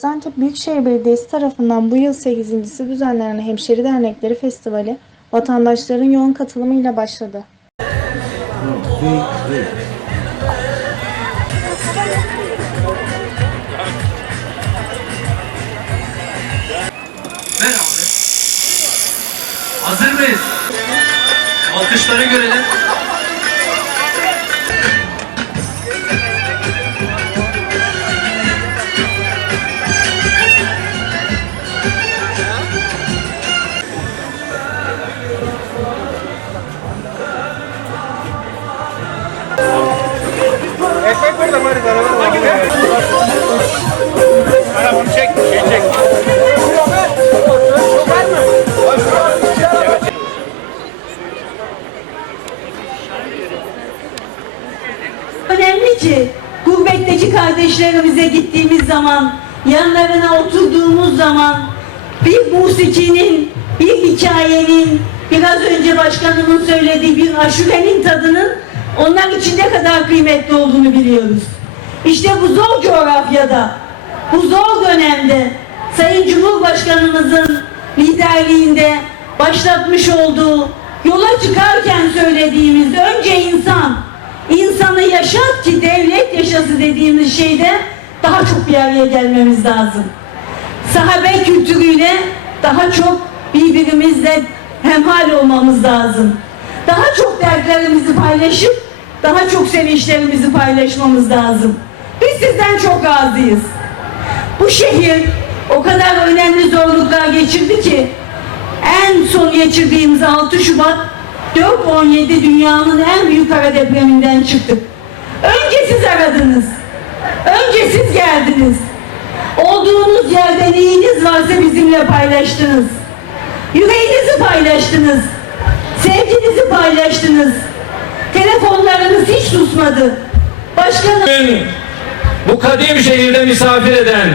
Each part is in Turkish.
Gaziantep Büyükşehir Belediyesi tarafından bu yıl 8.si düzenlenen Hemşeri Dernekleri Festivali vatandaşların yoğun katılımıyla başladı. Ver abi. Hazır mıyız? Alkışları görelim. Önemli ki gurbetteki kardeşlerimize gittiğimiz zaman, yanlarına oturduğumuz zaman bir musikinin, bir hikayenin, biraz önce başkanımın söylediği bir aşurenin tadının onlar için ne kadar kıymetli olduğunu biliyoruz. İşte bu zor coğrafyada, bu zor dönemde Sayın Cumhurbaşkanımızın liderliğinde başlatmış olduğu yola çıkarken söylediğimiz önce insan, insanı yaşat ki devlet yaşası dediğimiz şeyde daha çok bir araya gelmemiz lazım. Sahabe kültürüyle daha çok birbirimizle hemhal olmamız lazım. Daha çok dertlerimizi paylaşıp daha çok sevinçlerimizi paylaşmamız lazım. Biz sizden çok razıyız. Bu şehir o kadar önemli zorluklar geçirdi ki en son geçirdiğimiz 6 Şubat 4.17 dünyanın en büyük kara depreminden çıktık. Önce siz aradınız. Önce siz geldiniz. Olduğunuz yerde neyiniz varsa bizimle paylaştınız. Yüreğinizi paylaştınız. Sevginizi paylaştınız. Telefonlarınız hiç susmadı. Başkanım bu kadim şehirde misafir eden,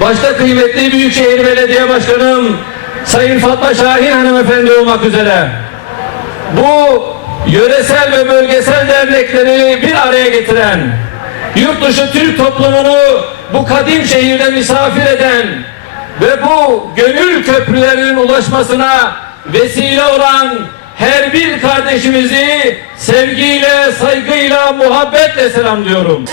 başta kıymetli Büyükşehir Belediye Başkanım Sayın Fatma Şahin hanımefendi olmak üzere bu yöresel ve bölgesel dernekleri bir araya getiren, yurt dışı Türk toplumunu bu kadim şehirde misafir eden ve bu gönül köprülerinin ulaşmasına vesile olan her bir kardeşimizi sevgiyle, saygıyla, muhabbetle selamlıyorum.